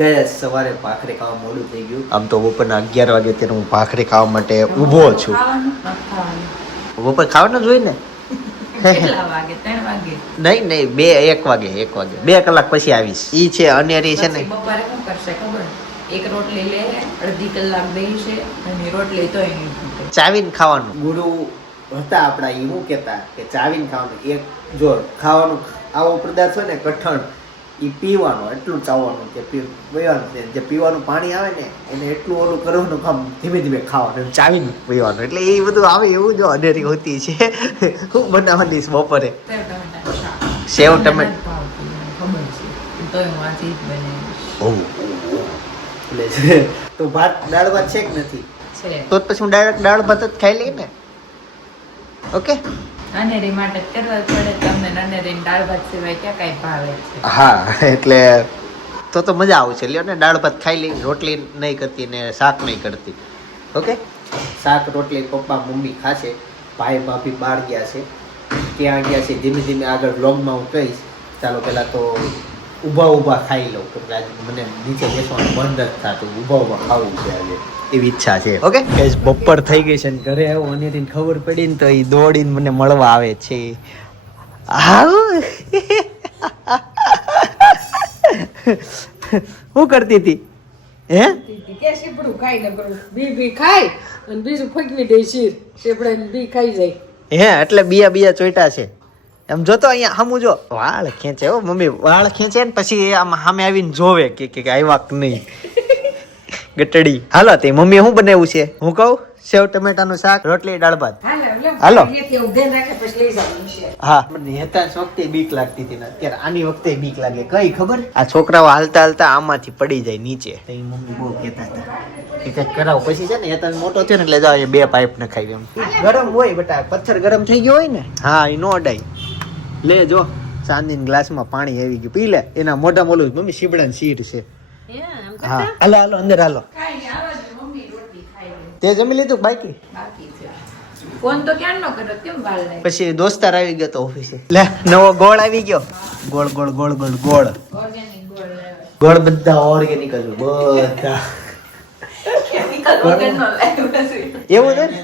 ગયા સવારે ભાખરી ખાવા મોડું થઈ ગયું. આમ તો બપોરના અગિયાર વાગે અત્યારે હું ભાખરી ખાવા માટે ઊભો છું. ખાવાનું બપોર ખાવાનું જ હોય ને? કેટલા વાગે? ત્રણ વાગે? નહીં નહીં બે એક વાગે એક વાગે. બે કલાક પછી આવીશ. ઈ છે અનેરી છે ને. બપોરે શું કરશે ખબર? એક રોટલી લે અડધી કલાક બેસશે અને રોટલી તોય નહીં ખૂટે. ચાવીને ખાવાનું. ગુરુ હતા આપણા એવું કેતા કહેતા કે ચાવીને ખાવાનું. એક જો ખાવાનું આવો પદાર્થ હોય ને કઠણ. એ પીવાનું એટલું ચાવવાનું કે પીવાનું જે પીવાનું પાણી આવે ને એને એટલું ઓલું કરવાનું કામ ધીમે ધીમે ખાવાનું ચાવીને પીવાનું. એટલે એ બધું આવે એવું જો અનેરી હોતી છે. હું બનાવવાની બપોરે. સેવ ટમેટ એટલે તો ભાત દાળ ભાત છે કે નથી? છે. તો પછી હું ડાયરેક્ટ દાળ ભાત જ ખાઈ લઈ ને. ઓકે? અનેરી માટે કરવા પડે, તમને દાળ ભાત સિવાય ક્યાં કાંઈ ભાવે હા, એટલે તો તો મજા આવશે લ્યો ને, દાળ ભાત ખાઈ લઈ, રોટલી નહીં કરતી ને શાક નહીં કરતી. ઓકે? શાક, રોટલી, પપ્પા, મમ્મી ખાશે, ભાઈ, ભાભી બહાર ગયા છે. ત્યાં ગયા છે, ધીમે ધીમે આગળ બ્લોગમાં હું કહીશ, ચાલો પહેલાં તો ઊભા ઊભા ખાઈ લઉં. કેમ કે મને નીચે બેસવાનું બંધ જ થતું. ઊભા ઊભા ખાવું છે આજે. એવી ઈચ્છા છે ઓકે બપોર થઈ ગઈ છે ને ઘરે આવ્યો અને તેને ખબર પડી ને તો એ દોડીને મને મળવા આવે છે. આવું શું કરતી હતી? હે? કે સીપડું ખાઈ ને બી બી ખાય અને બીજું ફગવી દે શીર. સીપડે બી ખાઈ જાય. હે એટલે બીયા બીયા ચોઈટા છે. એમ જોતો અહીંયા સામું જો. વાળ ખેંચે હો મમ્મી વાળ ખેંચે ને પછી આમ સામે આવીને જોવે કે કે કે આવ્યા કે નહીં. ગટડી. હાલો તે મમ્મી શું બનાવ્યું છે? હું કહું સેવ ટમેટાનું શાક રોટલી દાળ ભાત. હાલે હા. મને હેતા વખતે બીક લાગતી હતી અત્યારે આની વખતે બીક લાગે. કઈ ખબર? આ છોકરાઓ હાલતા હાલતા આમાંથી પડી જાય નીચે. તો મમ્મી બહુ કહેતા હતા. કે કંઈક કરાવો. પછી છે ને હેતા મોટો થયો ને એટલે જાવ એ બે પાઇપ ને ખાઈ એમ. ગરમ હોય બટા પથ્થર ગરમ થઈ ગયો હોય ને હા એ નો અડાય. લે જો. ચાંદીના ગ્લાસમાં પાણી આવી ગયું. પી લે એના મોઢા મોલું મમ્મી શીબડા શીર છે. હા હાલો હાલો અંદર હાલો. તે જમી લીધું બાકી? બાકી ફોન તો ક્યાં નો કર્યો? કેમ વાર પછી દોસ્તાર આવી ગયો તો ઓફિસે. લે નવો ગોળ આવી ગયો. ગોળ ગોળ ગોળ ગોળ ગોળ. ગોળ બધા ઓર્ગેનિક જ બધા Chemical વગરનો લાવ્યો છે. એવું છે ને?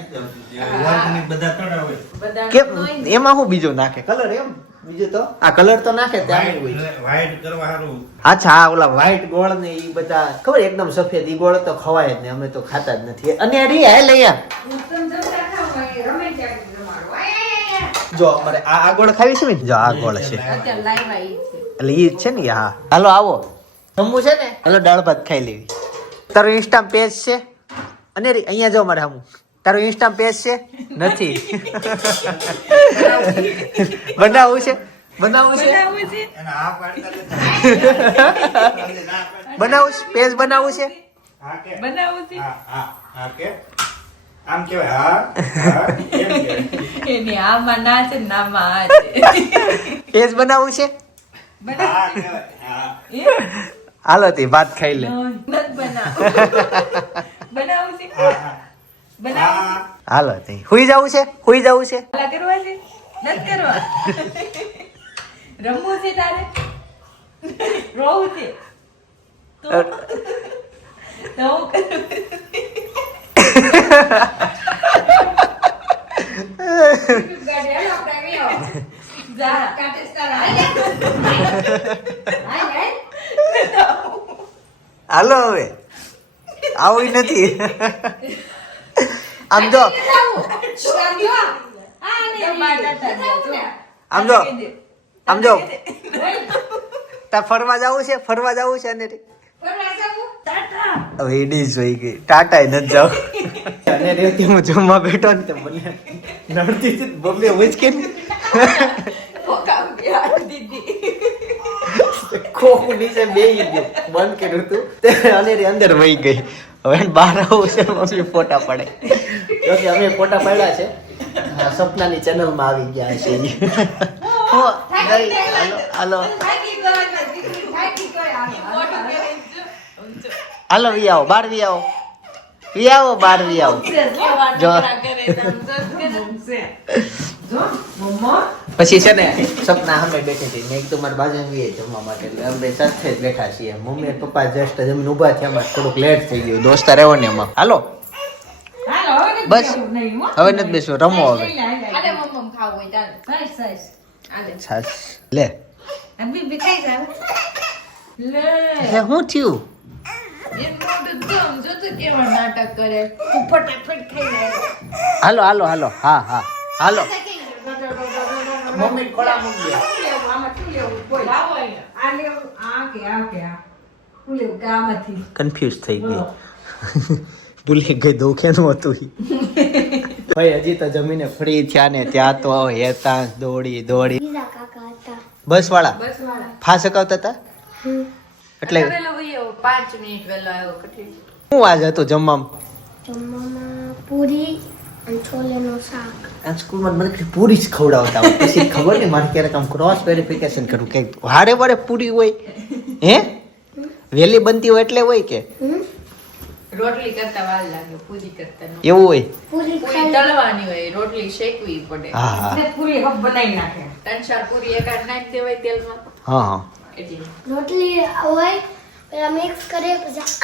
કેમ? એમાં હું બીજું નાખે? કલર એમ? બીજું તો? આ કલર તો નાખે ત્યાં કરવા અચ્છા હા ઓલા વ્હાઈટ ગોળ ને ઈ બધા ખબર એકદમ સફેદ ઈ ગોળ તો ખવાય જ ને અમે તો ખાતા જ નથી. અને આ રી હે લઈ. જો અમારે આ આ ગોળ ખાવી છે ને જો આ ગોળ છે. એટલે ઈ જ છે ને હા. હાલો આવો. જમવું છે ને? હાલો દાળ ભાત ખાઈ લેવી. તારું ઇન્સ્ટા પેજ છે? અને અહીંયા જો મારે હમું. તારું ઇન્સ્ટા પેજ છે? નથી. બનાવવું છે? બનાવવું છે? બનાવું છે. એના આ પાડતા નથી. બનાવવું છે? પેજ બનાવવું છે? બનાવવું છે. હા હા હા કે. આમ કેવાય હા હા એમ કહેવાય. એની આમાં ના છે નામાં આ છે. પેજ બનાવવું છે? હાલો તે ભાત ખાઈ લે. છે? હાલો તે હુઈ જવું છે હુઈ જવું છે. હાલા કરવા છે? નથી કરવા? રમવું છે તારે? રોવું છે? તો? તો. હાલો હવે. આવું નથી. આમ કામ તો. આમ જો. આમ જો. તા ફરવા જવું છે, ફરવા જવું છે અને હવે એડી જોઈ ગઈ. ટાટા એ નથી જાવ. અને રેતી હું જમવા બેઠો ને તો મને નડતી હતી બબલે હોય જ દીદી ખોખું નીચે બે બંધ કર્યું હતું અને અંદર વહી ગઈ. હવે બહાર આવું છે મમ્મી ફોટા પડે. જો અમે ફોટા પડ્યા છે. આ સપનાની ચેનલમાં આવી ગયા છે હાલો. હાલો. વી આવો બાર વી આવો. વી આવો બાર વી આવો. જો. પછી છે ને સપના અમે બેઠી હતી. મેં કીધું મારા બાજુ આવીએ જમવા માટે. એટલે અમે સાથે જ બેઠા છીએ. મમ્મી પપ્પા જસ્ટ જમીન ઊભા થયા એમાં થોડુંક લેટ થઈ ગયું. દોસ્તા રહેવો ને એમાં હાલો. હાલો હવે નથી બસ. હવે નથી બેસવું. રમો હવે. છાસ લે. શું થયું. હાલો હાલો હાલો. હા હા. હાલો. મમ્મી ખોળા મૂકી? કન્ફ્યુઝ થઈ ગઈ. ભૂલી ગઈ ધોખેનું હતું ભાઈ હજી તો જમીને ફ્રી થયા ને ત્યાં તો હેતા દોડી દોડી. બીજા કાકા હતા બસ વાળા ફાસ અકાવતા હતા? એટલે પાંચ મિનિટ વેલો આવ્યો કઠી આજ હતું જમવામાં પૂરી છોલેનું શાક. આ સ્કૂલમાં મને કઈ પૂરી જ ખવડાવતા હોય. પછી ખબર નહીં મારે ક્યારેક આમ ક્રોસ વેરિફિકેશન કરવું કે વારે વારે પૂરી હોય. હે? વહેલી બનતી હોય એટલે હોય કે? રોટલી કરતા વાર લાગે પૂરી કરતા એવું હોય? પૂરી તળવાની હોય રોટલી શેકવી પડે. હા હા. પૂરી હબ બનાવી નાખે. ત્રણ ચાર પૂરી એકાદ નાખી દેવાય તેલમાં. હા હા. રોટલી હોય મિક્સ કરે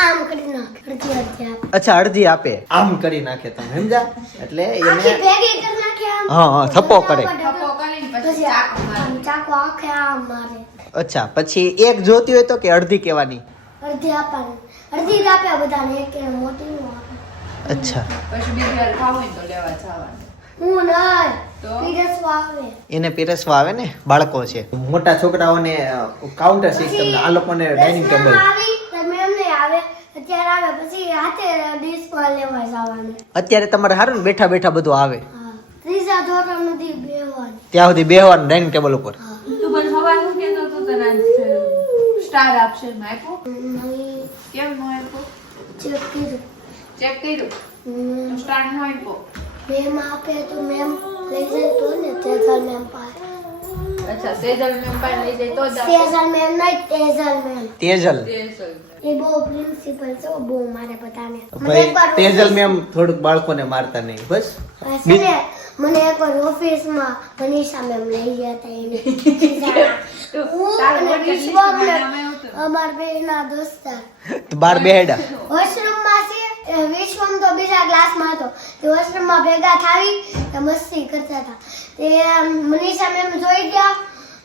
આમ કરી નાખે અડધી અડધી આપે. અચ્છા અડધી આપે. આમ કરી નાખે તમે સમજા એટલે એને ભેગી કરી નાખે આમ. હા, હા, થપ્પો કરે. થપ્પો કરીને પછી પછી ચાકુ મારે. ચાકુ આખે આમ મારે. અચ્છા પછી એક જોતી હોય તો કે અડધી કહેવાની અડધી આપવાની. અડધી આપે બધાને એક મોટી નું આપે. અચ્છા. પછી બીજી વાર ખાવું હોય તો લેવા જવાનું. હું નહીં. એને પીરસવા આવે ને બાળકો છે. મોટા છોકરાઓને કાઉન્ટર સિસ્ટમ આ લોકોને ડાઇનિંગ ટેબલ અત્યારે આવે પછી હાથે ડિસ્કમાં લેવા જવાનું. અત્યારે તમારે સારું ને બેઠા બેઠા બધું આવે. ત્યાં સુધી બેહવાનું ડાઇનિંગ ટેબલ ઉપર. સ્ટાર આપશે કેમ નો આપ્યો? ચેક કર્યું. ચેક કર્યું? સ્ટાર નો આપ્યો. મેમ આપે તો મેમ લઈ જાય તો ને તેજલ મેમ પાસે અચ્છા સેજલ મેમ પાસે લઈ જાય તો જ આપે મેમ નહીં તેજલ મેમ તેજલ. તેજલ એ બહુ પ્રિન્સિપલ છે બહુ મારે બધાને. મને ભાઈ એકવાર તેજલ office- મેમ થોડુંક બાળકોને મારતા નહીં બસ. મને મને એકવાર ઓફિસમાં મનીષા મેમ લઈ ગયા હતા એને? અમાર બેના દોસ્તાર. બાર બેહેડા. વોશરૂમમાં છે વિશ્વમ તો બીજા ક્લાસમાં હતો. તે વોશરૂમમાં ભેગા થાવી તે મસ્તી કરતા હતા. તે આમ મનીષા મેમ જોઈ ગયા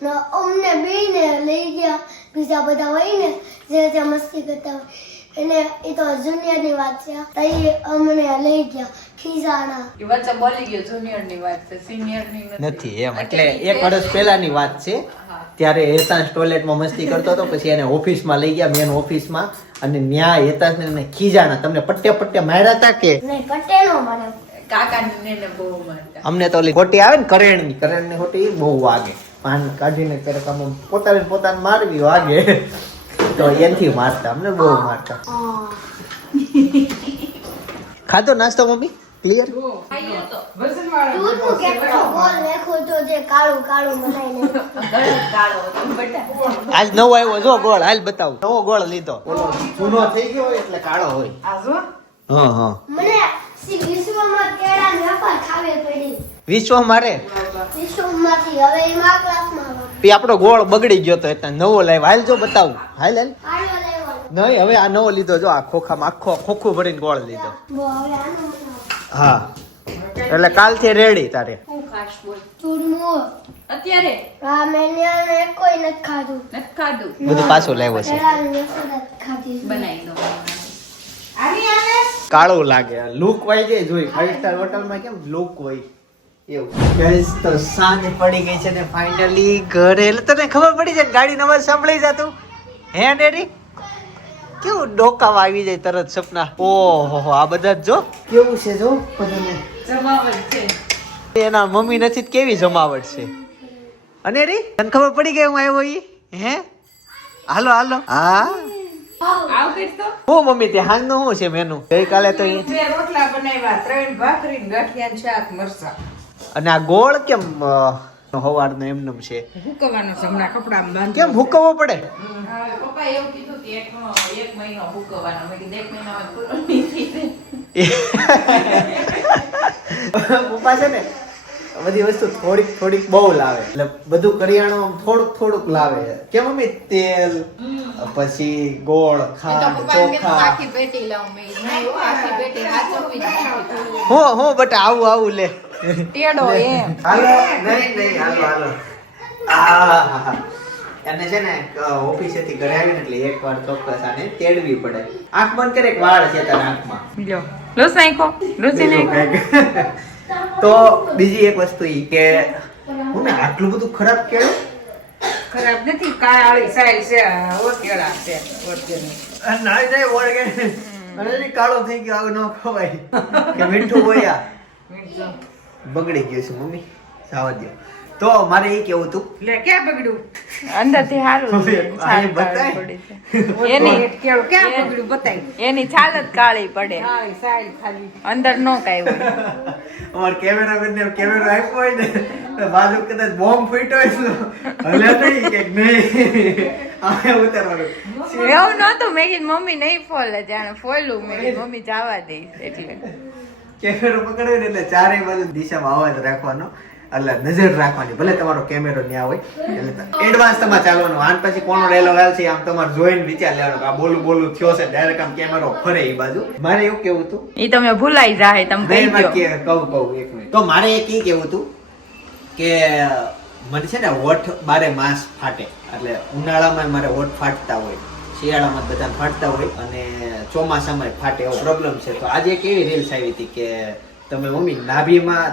ને અમને બીને લઈ ગયા. બીજા બધા હોય ને જે જે મસ્તી કરતા હોય. એને એ તો જુનિયરની વાત છે. તઈ અમને લઈ ગયા. ખીજાણા. એ વચ્ચે બોલી ગયો જુનિયર વાત છે સિનિયરની નથી એમ. એટલે એક વર્ષ પહેલાની વાત છે. ત્યારે હેતાંશ ટોયલેટમાં મસ્તી કરતો હતો પછી એને ઓફિસમાં લઈ ગયા મેન ઓફિસમાં. અને ન્યા હેતાંશને ને ખીજાના. તમને પટ્ટે પટ્ટે માર્યા હતા કે? નહીં પટેલો મારે કાકા ને ને બહુ મારતા. અમને તો ઓલી ખોટી આવે ને કરેણની. કરેણની ખોટી બહુ વાગે. પાન કાઢીને ક્યારેક આમ પોતાને પોતાને મારવી વાગે. તો એનથી મારતા. અમને બહુ મારતા. ખાધો નાસ્તો મમ્મી? ક્લિયર આજ નવો આવ્યો જો ગોળ હાલ બતાવું. નવો ગોળ લીધો. જૂનો થઈ ગયો હોય એટલે કાળો હોય. હા હા. મને શ્રી વિશ્વમાં કેળાની વેફર ખાવી પડી. વિશ્વ મારે આપણો ગોળ બગડી ગયો તો એટલે નવો લાવ્યો. હાલ જો બતાવું. હાલ હાલ. નહીં હવે આ નવો લીધો જો. આ ખોખામાં આખો ખોખું ભરીને ગોળ લીધો. હા. એટલે કાલથી રેડી તારે. હું ખાસ બોલ? ચૂરમું. અત્યારે? આ મેં ન્યાને નથી ખાધું. નથી ખાધું? બધું પાછું લાવ્યો છે. જ. બનાવી દો કાળું લાગે. લુક હોય છે જોઈ. ફાઈવ સ્ટાર હોટલમાં કેમ લુક હોય એવું. ગાઈસ તો સાંજ પડી ગઈ છે ને ફાઇનલી ઘરે. એટલે તને ખબર પડી છે ગાડી નંબર સાંભળી જતું હે ડેડી? કેવું ડોકાવા આવી જાય તરત સપના? ઓહો આ બધા જ જો. કેવું છે જો બધાને? જમાવટ છે. એના મમ્મી નથી તો કેવી જમાવટ છે? અને રે તને ખબર પડી ગઈ હું આવ્યો ઈ? હે? હાલો હાલો. હા? હું મમ્મી તે હાંજનું શું છે મેનુ ગઈકાલે તો રોટલા બનાવ્યા ત્રણ ભાખરી ગાંઠિયા શાક મરચા. અને આ ગોળ કેમ હવારનો એમનેમ છે. હુકવાનો છે હમણાં કપડામાં બાંધી કેમ હુકવવો પડે? પપ્પા એવું કીધું કે એક એક મહિનો હુકવાનો મેં કીધું એક મહિનામાં પૂરો નહીં પપ્પા છે ને બધી વસ્તુ થોડીક થોડીક બહુ લાવે. એટલે બધું કરિયાણું આમ થોડુંક થોડુંક લાવે. કેમ અમે તેલ પછી ગોળ ખાંડ ચોખા. હું હું બટ આવું આવું લે. ટેડો એમ. હાલો નહીં નહીં હાલો હાલો. એને છે ને ઓફિસેથી ઘરે આવીને એટલે એક વાર ચોક્કસ આને તેડવી પડે. આંખ બંધ કરે એક વાળ છે તારા આંખમાં. લ્યો. લો નાખો લૂસી નહીં તો બીજી એક વસ્તુ ઈ કે હું આટલું બધું ખરાબ કેળો? ખરાબ નથી કાળી સાઈ છે ઓકેળા છે ઓકેળા. ના ના વળગે અને કાળો થઈ ગયો આવું ન ખવાય. કે મીઠું હોય આ. બગડી ગયું છે મમ્મી. સાવા દ્યો તો મારે એ કેવું હતું? લે ક્યાં બગડ્યું? અંદરથી બતાય. એની ક્યાં બગડ્યું બતાય. એની છાલ જ કાળી પડે. અંદર નો કાઈ હોય. અમાર કેમેરામેન ને કેમેરો આપ્યો હોય ને તો બાજુ કદાચ બોમ્બ ફૂટ્યો હોય હલે નહીં કે નહીં. આ ઉતારવાનું. એવું નતું મેં કીધું મમ્મી નહીં ફોલે. જાણે ફોલું મેં મમ્મી જવા દઈશ એટલે કેમેરો પકડ્યો ને એટલે ચારે બાજુ દિશામાં અવાજ રાખવાનો. એટલે નજર રાખવાની ભલે તમારો કેમેરો ત્યાં હોય. એટલે એડવાન્સ તમારે ચાલવાનું. આન પછી કોનો ડાયલોગ આવશે આમ તમારે જોઈને વિચાર લેવાનો આ બોલું બોલું થયો છે ડાયરેક્ટ આમ કેમેરો ફરે એ બાજુ. મારે એવું કેવું હતું? એ તમે ભૂલાઈ જાય તમે કહી દો કહું કહું એક મિનિટ. તો મારે એક એ કેવું હતું કે મને છે ને હોઠ બારે માસ ફાટે. એટલે ઉનાળામાં મારે હોઠ ફાટતા હોય. શિયાળામાં બધા ફાટતા હોય અને ચોમાસામાં ફાટે એવો પ્રોબ્લેમ છે. તો આજે એક એવી રીલ્સ આવી હતી કે તમે મમ્મી નાભીમાં.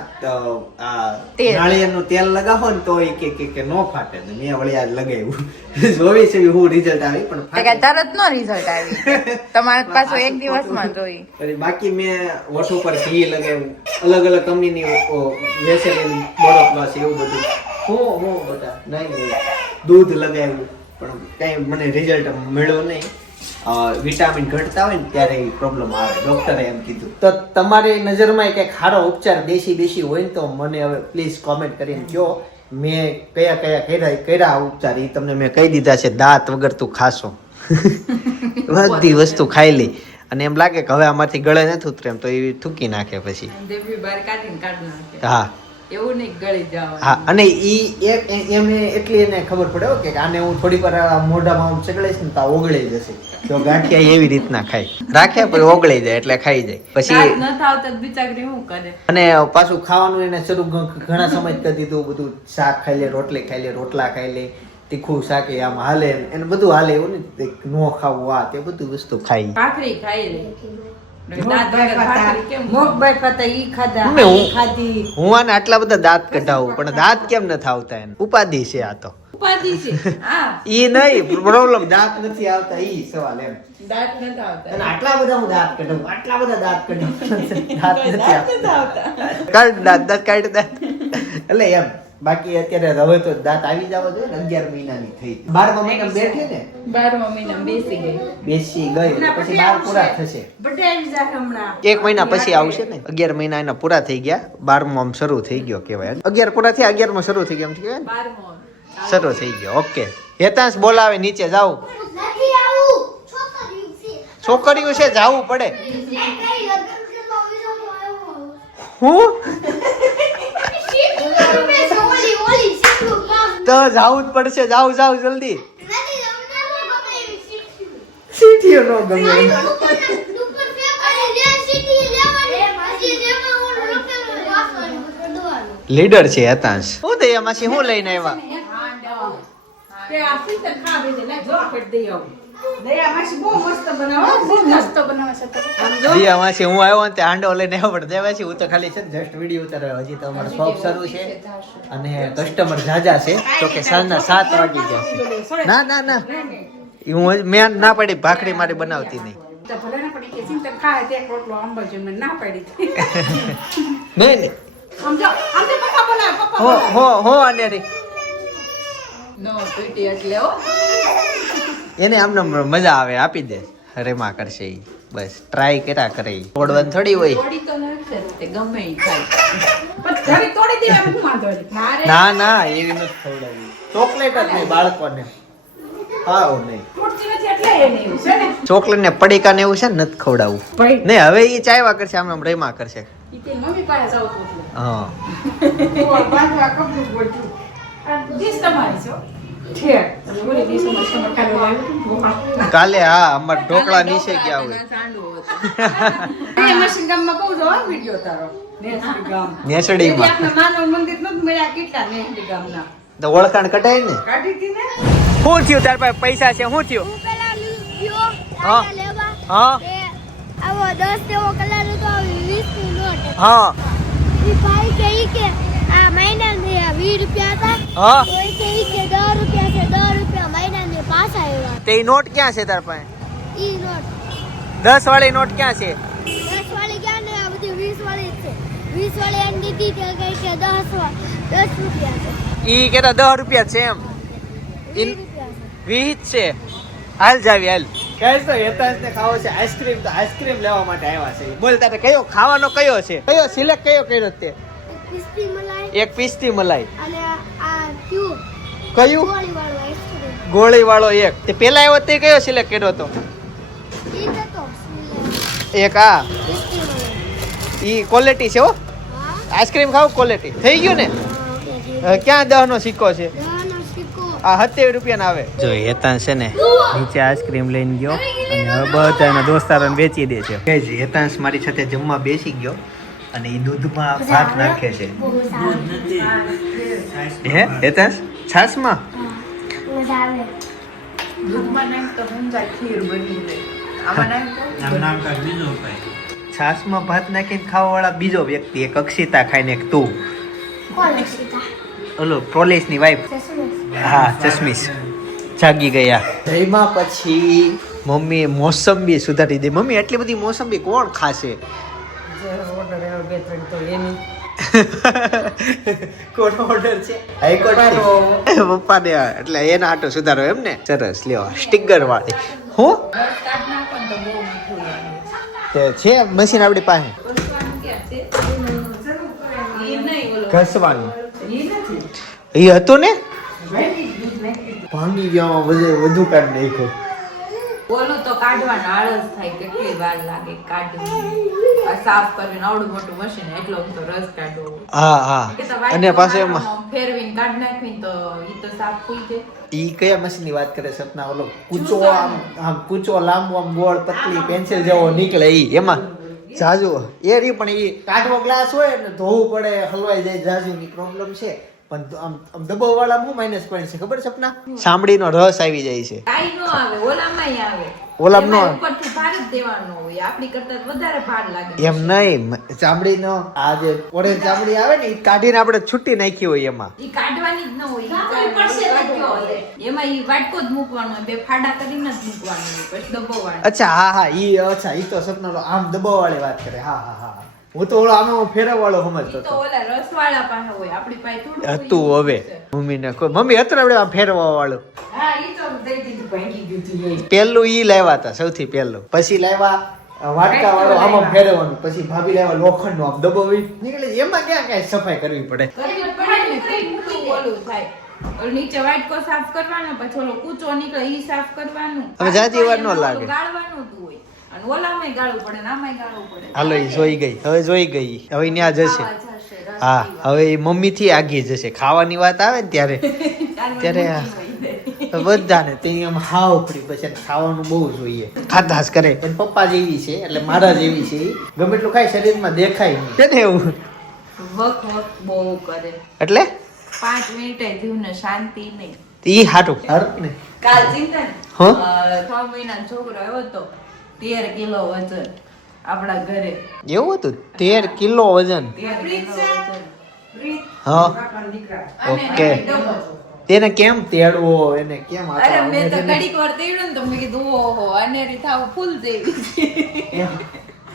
નાળિયેરનું તેલ લગાવો ને તો એ કે કે કે નો ફાટે. તો મેં વળી આજ લગાવ્યું. જોવી છે હું રિઝલ્ટ આવી પણ. તરત નો રિઝલ્ટ આવી. તમારે પાછો એક દિવસમાં જોઈ. બાકી મેં હોઠ ઉપર ઘી લગાવ્યું. અલગ અલગ કંપનીની વેસેલિન બોડો પ્લસ એવું બધું. હું હું બધા નહીં. દૂધ લગાવ્યું. પણ કઈ મને રિઝલ્ટ મળ્યો નહીં. વિટામિન ઘટતા હોય ને ત્યારે એ પ્રોબ્લેમ આવે. ડોક્ટરે એમ કીધું. તો તમારી નજરમાં કંઈક સારો ઉપચાર દેશી દેશી હોય ને તો મને હવે પ્લીઝ કોમેન્ટ કરીને કહો મેં કયા કયા કર્યા કર્યા ઉપચાર? એ તમને મેં કહી દીધા છે દાંત વગર તું ખાશો. બધી વસ્તુ ખાઈ લે. અને એમ લાગે કે હવે આમાંથી ગળે નથી ઉતરે એમ તો એ થૂકી નાખે પછી. હા. એવું નહીં ગળી જવાનું. હા અને ઈ એમને એટલી એને ખબર પડે કે આને હું થોડીક વાર મોઢામાં આમ ને તો ઓગળી જશે. તો ગાંઠિયા એવી રીતના ખાય. રાખે પછી ઓગળી જાય એટલે ખાઈ જાય. પછી ન થાવ તો બિચારી શું કરે? અને પાછું ખાવાનું એને શરૂ ઘણા સમય કરી દીધું બધું શાક ખાઈ લે રોટલી ખાઈ લે રોટલા ખાઈ લે તીખું શાક એ આમ હાલે. એને બધું હાલે એવું ને નો ખાવું આ તે બધું વસ્તુ ખાઈ. ભાખરી ખાઈ લે. હું- આને આટલા બધા દાંત કઢાવું પણ દાંત કેમ નથી આવતા એને? ઉપાધિ છે આ તો. ઉપાધિ છે ઈ નહીં પ્રોબ્લેમ દાંત નથી આવતા ઈ સવાલ એમ. દાંત નથી આવતા. અને આટલા બધા હું દાંત કઢાવું આટલા બધા દાંત કઢાવું. દાંત નથી આવતા. કાઢ દાંત દાંત કાઢ દાંત. એટલે એમ. બાકી અત્યારે હવે તો દાંત આવી જવા જોઈએ ને અગિયાર મહિનાની થઈ બારમા મહિના બેઠે ને? બારમા મહિના બેસી ગઈ. બેસી ગઈ પછી બાર પૂરા થશે. એક મહિના પછી આવશે ને? અગિયાર મહિના એના પૂરા થઈ ગયા. બારમો આમ શરૂ થઈ ગયો કહેવાય. અગિયાર પૂરા થયા અગિયારમાં શરૂ થઈ ગયો એમ કહેવાય શરૂ થઈ ગયો ઓકે. હેતાંશ બોલાવે નીચે જાવ છોકરીઓ છે. જાવું પડે. હું શીખવું મેં સોલી ઓલી શીખવું કામ તો જાવું જ પડશે જાવ જાવ જલ્દી. લીડર છે સીટીઓ નો ગમે. લીડર હેતાંશ. હું દયામાંથી હું લઈને આવ્યા. તે આ સિંતર ખા બેસે લે જો પેટ દઈ આવું દયા માસી બહુ મસ્ત બનાવો બહુ મસ્ત બનાવે છે તો. આમ જો. દયામાંથી હું આવ્યો ને તે હાંડો લઈને આવ્યો પણ દેવાથી હું તો ખાલી છે જસ્ટ વીડિયો ઉતાર્યો હજી તો અમારો શોપ શરૂ છે અને કસ્ટમર ઝાઝા છે તો કે સાંજના સાત વાગી જશે ના ના ના. હું મેં ના પાડી ભાખરી મારી બનાવતી નહીં. હો હો હો અનેરી નો પીટી એટલે એને આમને મજા આવે આપી દે. રેમા કરશે ઈ. બસ ટ્રાય કર્યા કરે તોડવાની થોડી હોય. ના ના એવી નથી ખવડાવી ચોકલેટ જ નહીં બાળકોને. હાવ નહીં. એ ચોકલેટ ને? પડીકા ને એવું છે ને નથી ખવડાવવું. નહીં હવે એ ચાયવા કરશે આમ આમ રેમા કરશે. હા. કાલે હા ઢોકળા નીચે ગયા ઓળખાણ કટાય શું થયું? તાર પાસે પૈસા છે શું થયું? હા હા. આવો તેવો કલર હતો 20 ની નોટ આ મહિના 20 રૂપિયા હતા. હા. કોઈ કહી તે નોટ ક્યાં છે તાર પાસે? ઈ નોટ. 10 વાળી નોટ ક્યાં છે? 10 વાળી ક્યાં ને? આ બધી વીસ વાળી છે. 20 વાળી એમ દીધી કે કઈ કે દસ વા- દસ રૂપિયા છે. ઈ કેતા દસ રૂપિયા છે એમ? વીસ ઈન- રૂપિયા છે. હાલ જાવી હાલ. કહેશ તો હેતાંશ ને ખાવો છે. આઈસ્ક્રીમ તો આઈસ્ક્રીમ લેવા માટે આવ્યા છે. બોલ તારે કયો ખાવાનો કયો છે? કયો સિલેક્ટ કયો કર્યો તે? એક પિસ્તી મલાઈ એક પિસ્તી મલાઈ. અને આ ક્યુબ. કયું? ગોળી વાળું એક. તે પેલા આવ્યો તે કયો સિલેક્ટ કર્યો હતો? તો એક આ ઈ ક્વોલિટી છે હો. આઈસ્ક્રીમ ખાવ ક્વોલિટી થઈ ગયું ને? ક્યાં દહ નો સિક્કો છે? આ સત્યાવીસ રૂપિયા આવે. જો હેતાન છે ને નીચે આઈસ્ક્રીમ લઈને ગયો અને હવે બધા એના દોસ્તારોને વેચી દે છે. કે જ હેતાંશ મારી સાથે જમવા બેસી ગયો અને એ દૂધમાં ભાત નાખે છે. હે હેતાંશ? છાસમાં આવે. દૂધમાં નાખ તો ઊંધા ખીર બની જાય આમાં નાખ તો આમ નામ કાંઈક બીજો ઉપાય. છાશમાં ભાત નાખીને ખાવા વાળા બીજો વ્યક્તિ એક અક્ષિતા ખાઈને એક તું. ઓલો પ્રોલેશની વાઈફ હા ચશ્મીશ જાગી ગયા. જયમાં પછી મમ્મી મોસંબી સુધારી દે મમ્મી એટલી બધી મોસંબી કોણ ખાશે? કોણ ઓર્ડર છે. હાઈકોર્ટ પપ્પા દે એટલે એના આટો સુધારો એમ ને? સરસ લ્યો સ્ટીકર વાળી. હું? ને છે મશીન આપણી પાસે? ઘસવાનું. એ હતો ને? ભાંગી ગયો વધુ વધુ કાઢ નાખ્યો. કાઢવાનું આળસ થાય કેટલી વાર લાગે કાઢવું આ સાફ કરીને આવડું મોટું મશીન એટલો તો રસ કાઢવો. હા હા. અને પાછું એમાં ફેરવીને કાઢ નાખવીને તો ઈ તો સાફ થઈ જાય. ઈ કયા મશીનની વાત કરે સપના? ઓલો કૂચો આમ. આમ કૂચો લાંબો આમ ગોળ પતલી પેન્સિલ જેવો નીકળે ઈ એમાં. જાજુ એ રી પણ ઈ કાઢવો ગ્લાસ હોય ને ધોવું પડે હલવાઈ જાય જાજુ ની પ્રોબ્લેમ છે. પણ આમ આમ દબાવ વાળા હું માઇનસ પોઈન્ટ છે ખબર છે સપના સાંભળીનો રસ આવી જાય છે. કાઈ નો આવે ઓલામાંય આવે. ઓલામ નો. ઉપરથી ભાર જ દેવાનો હોય આપણી કરતા વધારે ભાર લાગે એમ નહીં ચામડીનો આ જે ઓરેન્જ ચામડી આવે ને એ કાઢીને આપણે છૂટી નાખી હોય એમાં. ઈ કાઢવાની જ ન હોય ઈ કાઢ્યો હોય. એમાં ઈ વાટકો જ મૂકવાનો હોય બે ફાડા કરીને જ મૂકવાનો હોય પછી દબાવવાનો અચ્છા હા હા ઈ અચ્છા ઈ તો સપના આમ દબાવવાળી વાત કરે. હા હા હા. હું તો ઓલો આમાં ફેરવ વાળો સમજતો તો હતો. ઓલા રસવાળા પાસે હોય આપણી પાસે થોડું હતું હવે. મમ્મીને કોઈ મમ્મી ને આપણે આમ ફેરવા વાળો હા ઈ તો દઈ દીધું ભાંગી ગયું પેલું એ ઈ લાવ્યા હતા સૌથી પહેલું. પછી લાવ્યા વાટકા વાળો આમ ફેરવવાનું પછી ભાભી લાવ્યા લોખંડનું આમ દબાવી. નીકળે એમાં ક્યાં ક્યાં સફાઈ કરવી પડે? કરવી પડે ને ઓલું થાય. નીચે વાટકો સાફ કરવાનો પછી ઓલો કૂચો નીકળે ઈ સાફ કરવાનું. હવે જાજી વાર ન લાગે. ગાળવાનું હોય. અને ઓલામાંય ગાળવું પડે ને આમાંય ગાળવું પડે. હાલો ઈ જોઈ ગઈ. હવે જોઈ ગઈ. હવે ત્યાં જશે. હા હવે એ મમ્મી થી આગી જશે. ખાવાની વાત આવે ને ત્યારે. ત્યારે. બધાને તે આમ હાવ પડી પછી ખાવાનું બહુ જોઈએ. ખાતા જ કરે. પણ પપ્પા જેવી છે એટલે મારા જેવી છે. ગમે એટલું ખાય શરીરમાં દેખાય નહીં. છે ને એવું. વક વક બહુ કરે. એટલે? પાંચ મિનિટે જીવને શાંતિ નહીં. ઈ હાટું હર. ને કાલ ચિંતન હ? છ મહિના છોકરો આવ્યો તો તેર કિલો વજન આપણા ઘરે. એવું હતું? તેર કિલો વજન? હા. ઓકે. તેને કેમ તેડવો? એને કેમ અરે મેં તો ઘડીક વાર તેડ્યો ને તો મેં કીધું ઓહો અનેરી થાવ ફૂલ જેવી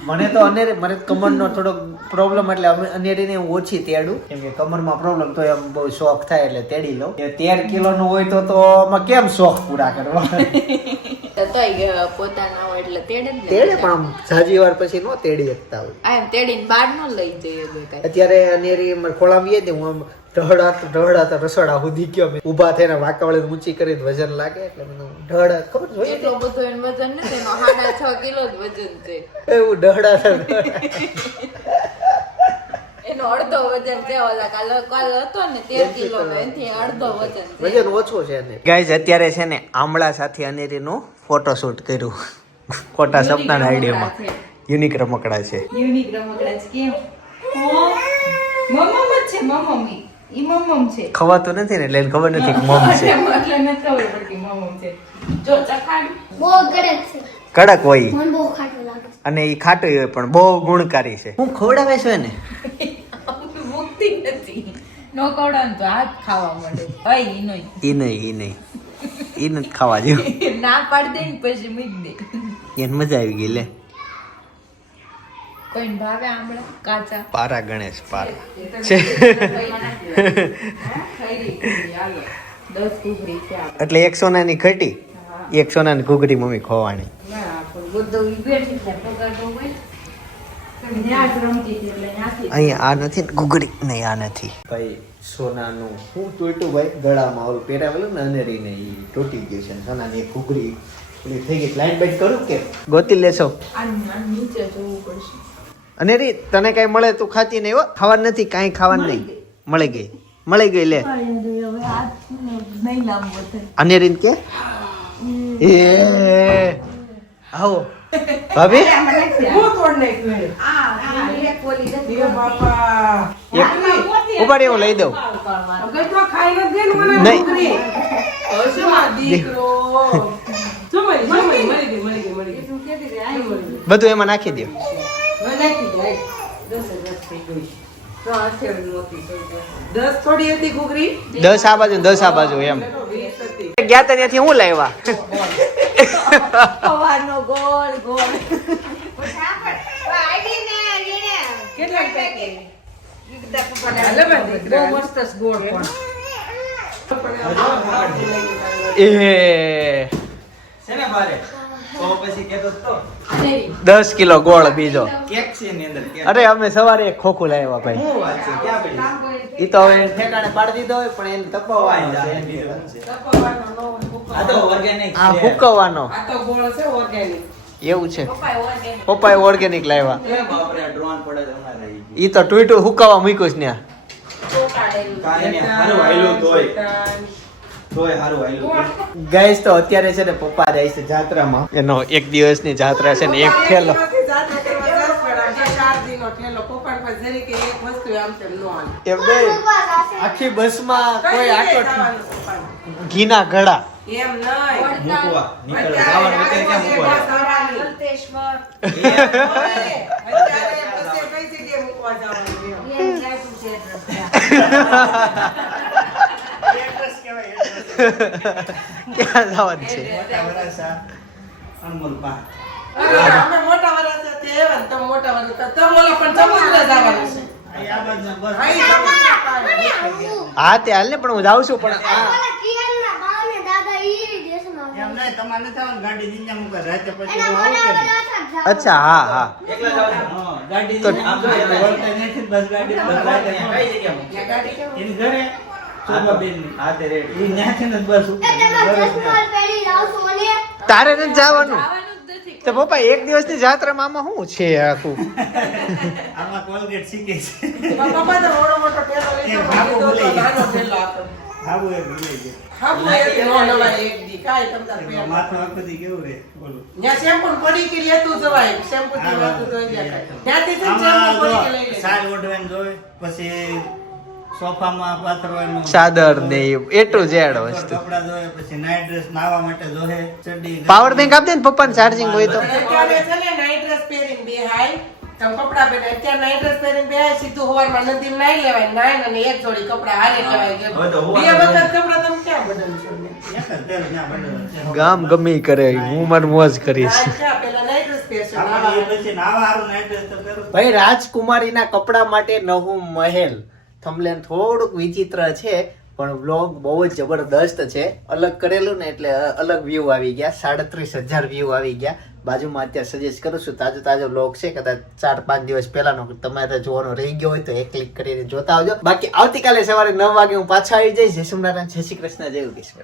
મને તો અનેરે મને તો કમરનો થોડો પ્રોબ્લેમ એટલે અમે અનેરીને હું ઓછી તેડું. કેમ કે કમરમાં પ્રોબ્લેમ તો એમ બહુ શોખ થાય એટલે તેડી લઉં. તેર કિલોનું હોય તો તો આમાં કેમ શોખ પૂરા કરવા? પોતાના હોય એટલે તેડે તેડે પણ આમ જાજી વાર પછી નો તેડી શકતા હોય. આ એમ તેડીને બહાર ન લઈ જઈએ બે અત્યારે અનેરી ખોળામાં ને હું આમ ઢહડાતા ઢહડાતા રસોડા સુધી ગયો મેં ઊભા થઈને વાંકા વળે ઊંચી કરીને વજન લાગે એટલે મને ઢહડા ખબર જોઈએ એટલો બધો એનું વજન નથી એનો સાડા છ કિલો જ વજન છે. એવું ઢહડાતા. એનો અડધો વજન છે ઓલા કાલ કાલ હતો ને તેર કિલો એથી અડધો વજન છે. વજન ઓછું છે ને ગાઈઝ અત્યારે છે ને આમળા સાથે અનેરીનું ફોટોશૂટ કર્યું. ખોટા સપના આઈડિયામાં. યુનિક રમકડા છે. યુનિક રમકડા છે. કેમ? મમ્મમ છે મમ્મી. ઈ મમ્મ છે. ખવાતું નથી ને એટલે ખબર નથી કે મમ છે. એટલે નથી ખબર પડતી મમ્મ છે. જો ચખાડ. બહુ કડક છે. કડક હોય. મને બહુ ખાટું લાગે છે. અને એ ખાટું હોય પણ બહુ ગુણકારી છે. હું ખવડાવે છું નથી નો કવડાવ તો હાથ ખાવા મળે. હોય ઈ નહીં ઈ નહીં ઈ નહીં ઈ નથી ખાવા જેવું. ના પાડ દે ને પછી મૂક દે. એને મજા આવી ગઈ લે. કોઈને ભાવે આમળા? કાચા? પારા ગણેશ પારા. છે. એટલે એક સોનાની ઘટી એક સોનાની ઘૂઘરી મમ્મી ખોવાની. બધું અહીંયા આ નથી ને ઘૂઘડી. નહીં આ નથી. ભાઈ સોનાનું હું તૂટ્યું ભાઈ? ગળામાં ઓલું પહેરાવેલું ને અનેરી ને એ તૂટી ગયું છે સોનાની ઘૂઘડી. ઓલી થઈ ગઈ. લાઈન બાઈટ કરું કે? ગોતી લેશો. નીચે જોવું પડશે. અનેરી તને કઈ મળે તું ખાતી નહીં હો? ખાવાનું નથી કાંઈ ખાવાનું નહીં. મળી ગઈ. મળી ગઈ લે. અનેરીન કે? એ. આવો. ભાભી? એક ઉપાડ એવું લઈ દઉં. બધું એમાં નાખી દો દસ આ બાજુ દસ આ બાજુ એમ. ગયા ત્યાંથી હું લાવ્યા? હવાનો ગોળ ગોળ. કેટલા પેકેટ. એ. દસ કિલો ગોળ બીજો. અરે અમે સવારે એક ખોખું લાવ્યા ભાઈ. શું વાત છે ક્યાં પડી એ તો હવે ઠેકાણે પાડી દીધો હોય પણ એને તપાવવાનો આ તો ઓર્ગેનિક આ હુકવવાનો આ તો ગોળ છે organic. એવું છે. પપ્પાએ ઓર્ગેનિક લાવ્યા. ઈ તો ટૂટું હુકવવા મૂક્યું છે ત્યાં. ગાઈસ તો અત્યારે છે ને પપ્પા જાય છે જાત્રામાં. એનો એક દિવસની જાત્રા છે ને એક ઠેલો. એમ નહીં. આખી બસમાં કોઈ આટો ઘીના ઘડા. એમ નહીં. મૂકવા નીકળ અત્યારે જવાનું વિચાર ક્યાં મૂકવા મૂકવા જવાનું એમ. ક્યાં જવાનું છે. હા તે હાલ ને પણ હું જાઉં છું પણ અચ્છા હા હા. એકલા જાવ છો? હા, ગાડી તો- આમ તો એટલે વળતા નથી, બસ ગાડી ન્યાથી ને. એ તારે નથી જવાનું? આવવાનું જ નથી તો પપ્પા એક દિવસની જાત્રામાં આમાં શું છે આખું? આમાં કોલગેટ શીખે છે. પપ્પા તો મોટો મોટો પેલો લઈ એ નાનો ગયો. ઠેલો એ ભૂલાઈ ગયું. હાફું એક નો નવા એક દી. કાય તમતા. માથું દી કેવું રે બોલો. ન્યા શેમ્પુ પડી કે લેતું જવાય. શેમ્પુ થી લેતું ધોઈ જાય ત્યાંથી છે ને આમાં શેમ્પૂ જો પડી કે લઈ લે. સાલ ઓઢવાન જોવે પછી સોફામાં પાથરવાનું. ચાદર ને એ ટુ ઝેડ વસ્તુ કપડા જોવે પછી નાઈટ ડ્રેસ નાવા માટે જોહે ચડ્ડી પાવર બેંક આપી દે ને પપ્પાને ચાર્જિંગ હોય તો. અત્યારે છે ને નાઈટ ડ્રેસ પહેરીને બેહાય. તમે કપડા પહેરે અત્યારે નાઈટ ડ્રેસ પહેરીને બેહાય સીધું હવારમાં નદીમાં નાઈ લેવાય. નાઈ અને એક જોડી કપડા હારે લેવાય. બે વખત કપડા તમે ક્યાં બદલશો? ને? એક જ પહેરું ત્યાં બંધ છે. ગામ ગમે કરે હું મારી મોજ કરીશ. ભાઈ રાજકુમારી પેલા નાઈટ ડ્રેસ પહેરશો આપણે એ નાવા. પછી નાવા હારું નાઈટ ડ્રેસ તો પહેરું. ભાઈ રાજકુમારીના કપડા માટે નવું મહેલ. થમલેન થોડુંક વિચિત્ર છે, પણ વ્લોગ બહુ જ જબરદસ્ત છે. અલગ કરેલું ને એટલે અલગ વ્યૂ આવી ગયા. સાડત્રીસ હજાર વ્યૂ આવી ગયા. બાજુમાં અત્યારે સજેસ્ટ કરું છું, તાજો તાજો વ્લોગ છે, કદાચ ચાર પાંચ દિવસ પહેલાનો તમારે જોવાનો રહી ગયો હોય તો એક ક્લિક કરીને જોતા આવજો. બાકી આવતીકાલે સવારે નવ વાગે હું પાછા આવી જઈશ. જય સોમનારાયણ જય શ્રી કૃષ્ણ, જય યોગેશ્વર